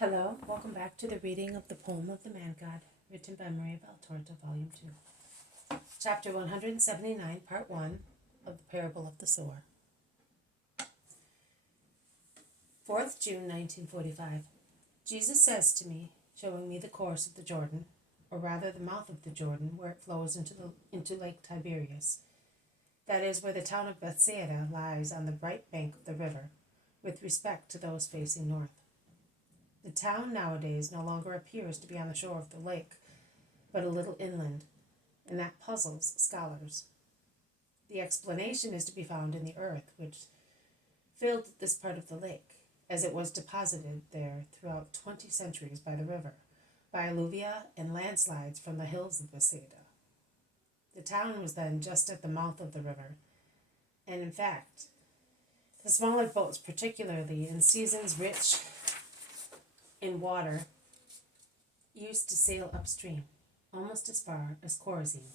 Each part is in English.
Hello, welcome back to the reading of the poem of the Man God, written by Maria Valtorta, Volume 2. Chapter 179, Part 1 of the Parable of the Sower. 4th June 1945. Jesus says to me, showing me the course of the Jordan, or rather the mouth of the Jordan, where it flows into Lake Tiberias. That is where the town of Bethsaida lies on the right bank of the river, with respect to those facing north. The town nowadays no longer appears to be on the shore of the lake, but a little inland, and that puzzles scholars. The explanation is to be found in the earth which filled this part of the lake, as it was deposited there throughout 20 centuries by the river, by alluvia and landslides from the hills of Bethsaida. The town was then just at the mouth of the river, and in fact, the smaller boats, particularly in seasons rich in water, used to sail upstream, almost as far as Chorazin.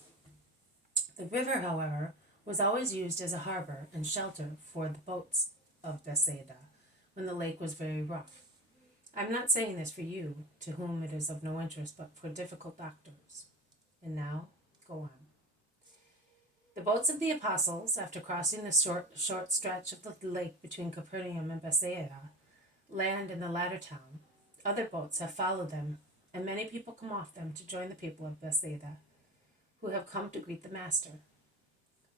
The river, however, was always used as a harbor and shelter for the boats of Bethsaida when the lake was very rough. I'm not saying this for you, to whom it is of no interest, but for difficult doctors. And now, go on. The boats of the apostles, after crossing the short stretch of the lake between Capernaum and Bethsaida, land in the latter town. Other boats have followed them, and many people come off them to join the people of Bethsaida, who have come to greet the Master.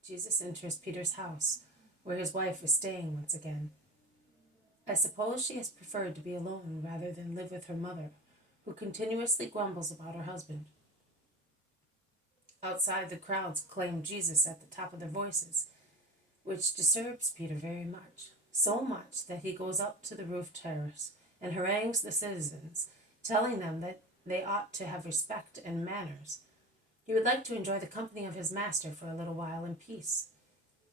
Jesus enters Peter's house, where his wife is staying once again. I suppose she has preferred to be alone rather than live with her mother, who continuously grumbles about her husband. Outside, the crowds acclaim Jesus at the top of their voices, which disturbs Peter very much, so much that he goes up to the roof terrace and harangues the citizens, telling them that they ought to have respect and manners. He would like to enjoy the company of his master for a little while in peace,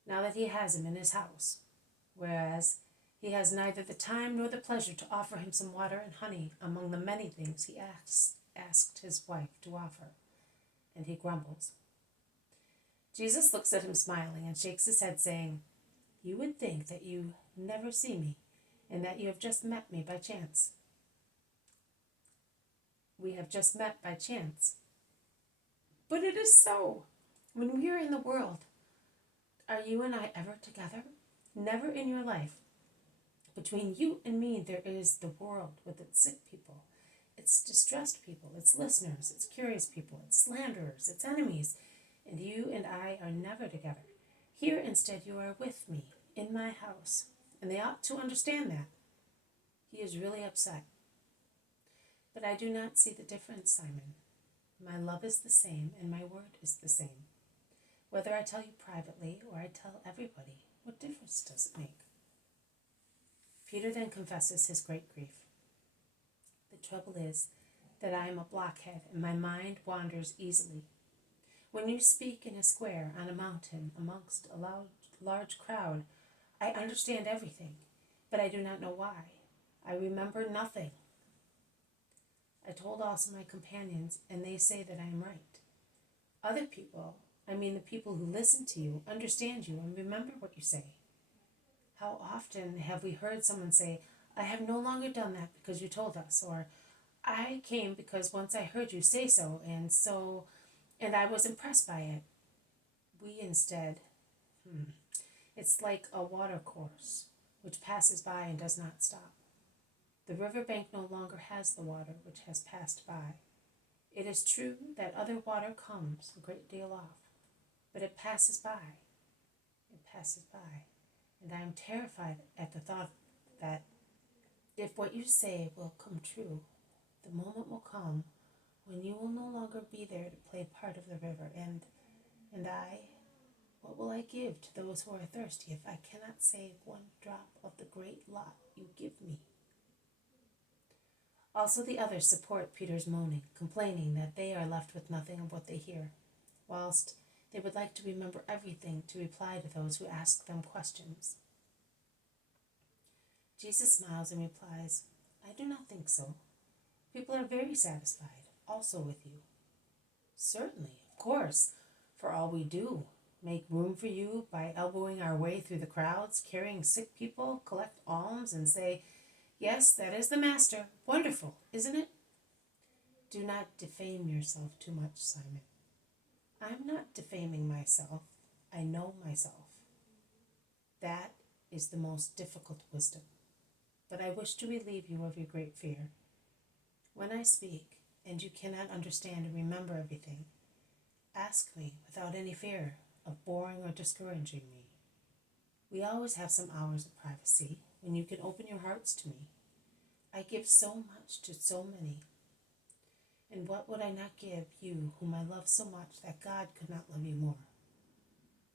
now that he has him in his house, whereas he has neither the time nor the pleasure to offer him some water and honey among the many things he asked his wife to offer, and he grumbles. Jesus looks at him smiling and shakes his head, saying, "You would think that you never see me, and that you have just met me by chance. We have just met by chance. But it is so. When we are in the world, are you and I ever together? Never in your life. Between you and me there is the world with its sick people, its distressed people, its listeners, its curious people, its slanderers, its enemies, and you and I are never together. Here instead you are with me, in my house, and they ought to understand that." He is really upset. "But I do not see the difference, Simon. My love is the same, and my word is the same. Whether I tell you privately or I tell everybody, what difference does it make?" Peter then confesses his great grief. "The trouble is that I am a blockhead, and my mind wanders easily. When you speak in a square on a mountain amongst a large crowd, I understand everything, but I do not know why. I remember nothing. I told also my companions, and they say that I am right. Other people, I mean the people who listen to you, understand you and remember what you say. How often have we heard someone say, 'I have no longer done that because you told us,' or 'I came because once I heard you say so, and I was impressed by it.' We instead, it's like a water course which passes by and does not stop. The river bank no longer has the water which has passed by. It is true that other water comes a great deal off, but it passes by. It passes by, and I am terrified at the thought that if what you say will come true, the moment will come when you will no longer be there to play part of the river, and I, what will I give to those who are thirsty if I cannot save one drop of the great lot you give me?" Also the others support Peter's moaning, complaining that they are left with nothing of what they hear, whilst they would like to remember everything to reply to those who ask them questions. Jesus smiles and replies, "I do not think so. People are very satisfied, also with you." "Certainly, of course, for all we do. Make room for you by elbowing our way through the crowds, carrying sick people, collect alms, and say, Yes, that is the master. Wonderful, isn't it? Do not defame yourself too much, Simon. I'm not defaming myself. I know myself. That is the most difficult wisdom. But I wish to relieve you of your great fear. When I speak, and you cannot understand and remember everything, ask me without any fear of boring or discouraging me. We always have some hours of privacy when you can open your hearts to me. I give so much to so many. And what would I not give you whom I love so much that God could not love you more?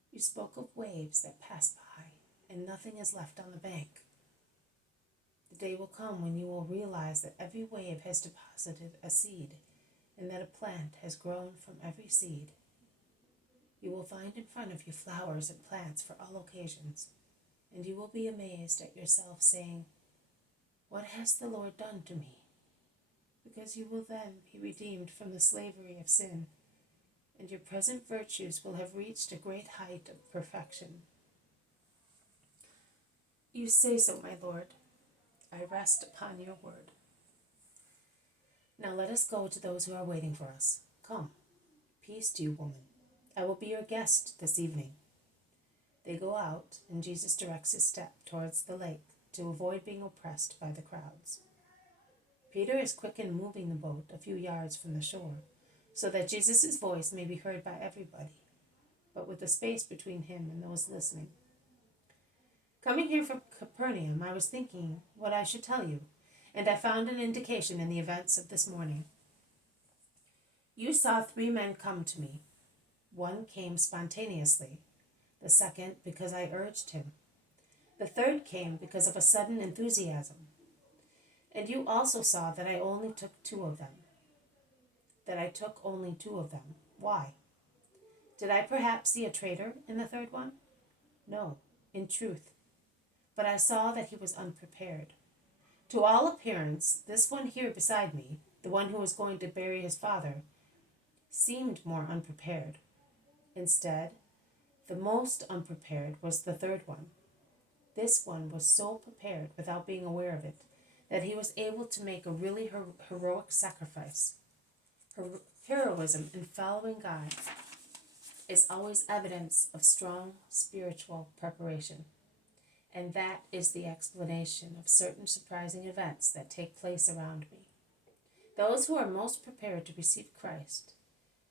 You spoke of waves that pass by, and nothing is left on the bank. The day will come when you will realize that every wave has deposited a seed, and that a plant has grown from every seed. You will find in front of you flowers and plants for all occasions, and you will be amazed at yourself, saying, "What has the Lord done to me?" Because you will then be redeemed from the slavery of sin, and your present virtues will have reached a great height of perfection. You say so, my Lord. I rest upon your word. Now let us go to those who are waiting for us. Come. Peace to you, woman. I will be your guest this evening. They go out, and Jesus directs his step towards the lake to avoid being oppressed by the crowds. Peter is quick in moving the boat a few yards from the shore, so that Jesus' voice may be heard by everybody, but with a space between him and those listening. Coming here from Capernaum, I was thinking what I should tell you, and I found an indication in the events of this morning. You saw 3 men come to me. One came spontaneously, the second because I urged him, the third came because of a sudden enthusiasm. And you also saw that I only took 2 of them. Why? Did I perhaps see a traitor in the third one? No, in truth. But I saw that he was unprepared. To all appearance, this one here beside me, the one who was going to bury his father, seemed more unprepared. Instead, the most unprepared was the third one. This one was so prepared without being aware of it that he was able to make a really heroic sacrifice. Heroism in following God is always evidence of strong spiritual preparation, and that is the explanation of certain surprising events that take place around me. Those who are most prepared to receive Christ,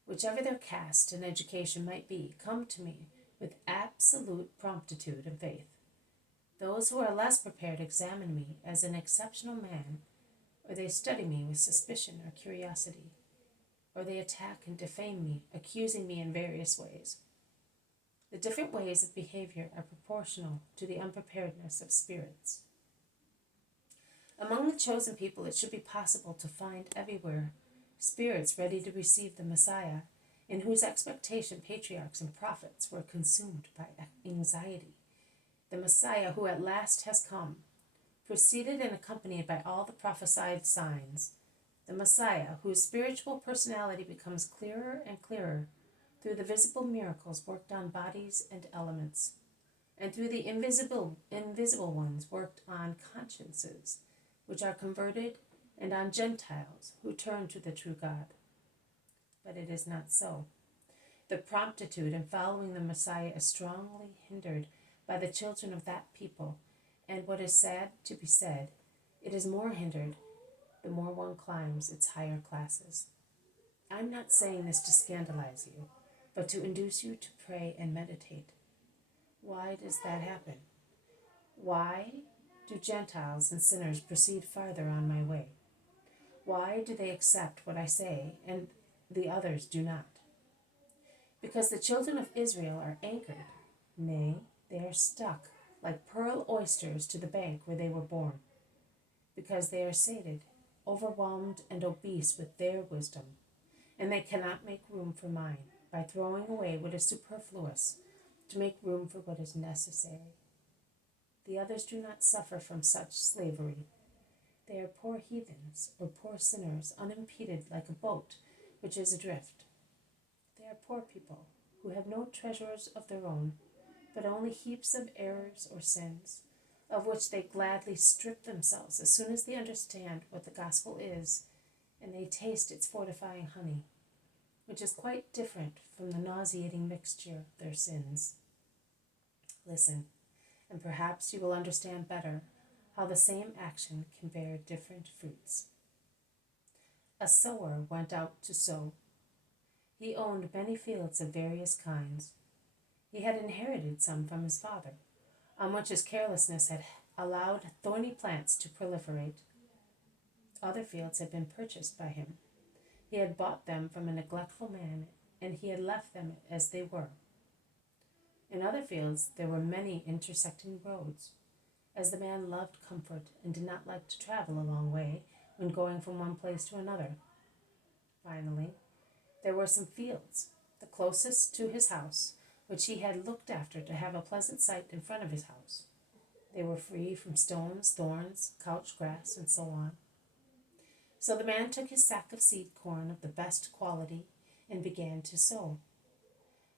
whichever their caste and education might be, come to me with absolute promptitude and faith. Those who are less prepared examine me as an exceptional man, or they study me with suspicion or curiosity, or they attack and defame me, accusing me in various ways. The different ways of behavior are proportional to the unpreparedness of spirits. Among the chosen people, it should be possible to find everywhere spirits ready to receive the Messiah, in whose expectation patriarchs and prophets were consumed by anxiety. The Messiah who at last has come, preceded and accompanied by all the prophesied signs. The Messiah whose spiritual personality becomes clearer and clearer through the visible miracles worked on bodies and elements, and through the invisible ones worked on consciences, which are converted, and on Gentiles who turn to the true God. But it is not so. The promptitude in following the Messiah is strongly hindered by the children of that people, and what is sad to be said, it is more hindered the more one climbs its higher classes. I'm not saying this to scandalize you, but to induce you to pray and meditate. Why does that happen? Why do Gentiles and sinners proceed farther on my way? Why do they accept what I say and the others do not? Because the children of Israel are anchored, nay, they are stuck like pearl oysters to the bank where they were born. Because they are sated, overwhelmed and obese with their wisdom, and they cannot make room for mine by throwing away what is superfluous to make room for what is necessary. The others do not suffer from such slavery. They are poor heathens or poor sinners, unimpeded like a boat which is adrift. They are poor people who have no treasures of their own, but only heaps of errors or sins, of which they gladly strip themselves as soon as they understand what the gospel is and they taste its fortifying honey, which is quite different from the nauseating mixture of their sins. Listen, and perhaps you will understand better how the same action can bear different fruits. A sower went out to sow. He owned many fields of various kinds. He had inherited some from his father, on which his carelessness had allowed thorny plants to proliferate. Other fields had been purchased by him. He had bought them from a neglectful man, and he had left them as they were. In other fields there were many intersecting roads, as the man loved comfort and did not like to travel a long way when going from one place to another. Finally, there were some fields, the closest to his house, which he had looked after to have a pleasant sight in front of his house. They were free from stones, thorns, couch grass, and so on. So the man took his sack of seed corn of the best quality and began to sow.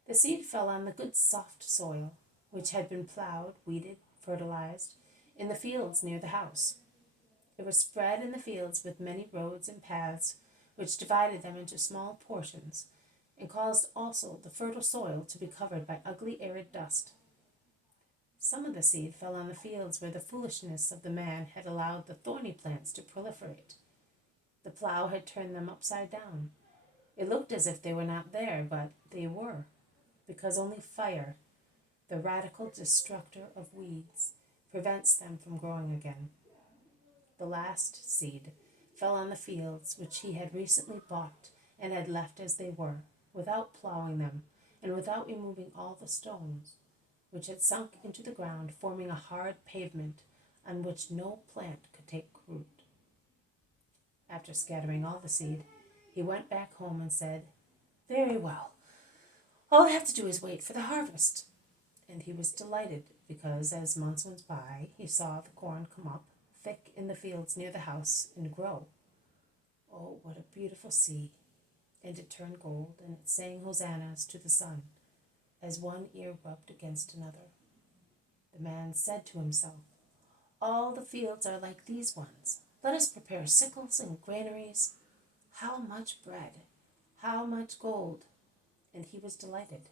The seed fell on the good soft soil, which had been plowed, weeded, fertilized, in the fields near the house. It was spread in the fields with many roads and paths, which divided them into small portions, and caused also the fertile soil to be covered by ugly arid dust. Some of the seed fell on the fields where the foolishness of the man had allowed the thorny plants to proliferate. The plow had turned them upside down. It looked as if they were not there, but they were, because only fire, the radical destructor of weeds, prevents them from growing again. The last seed fell on the fields which he had recently bought and had left as they were, without plowing them, and without removing all the stones, which had sunk into the ground, forming a hard pavement on which no plant could take root. After scattering all the seed, he went back home and said, "Very well, all I have to do is wait for the harvest." And he was delighted, because as months went by, he saw the corn come up, thick in the fields near the house, and grow. Oh, what a beautiful sea! And it turned gold, and it sang hosannas to the sun, as one ear rubbed against another. The man said to himself, "All the fields are like these ones. Let us prepare sickles and granaries. How much bread! How much gold!" And he was delighted.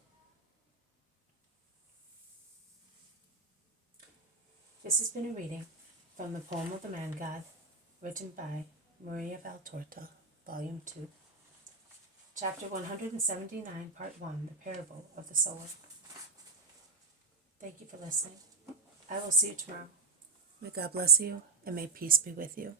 This has been a reading from the poem of the Man God, written by Maria Valtorta, Volume 2. Chapter 179, Part 1, The Parable of the Sower. Thank you for listening. I will see you tomorrow. May God bless you, and may peace be with you.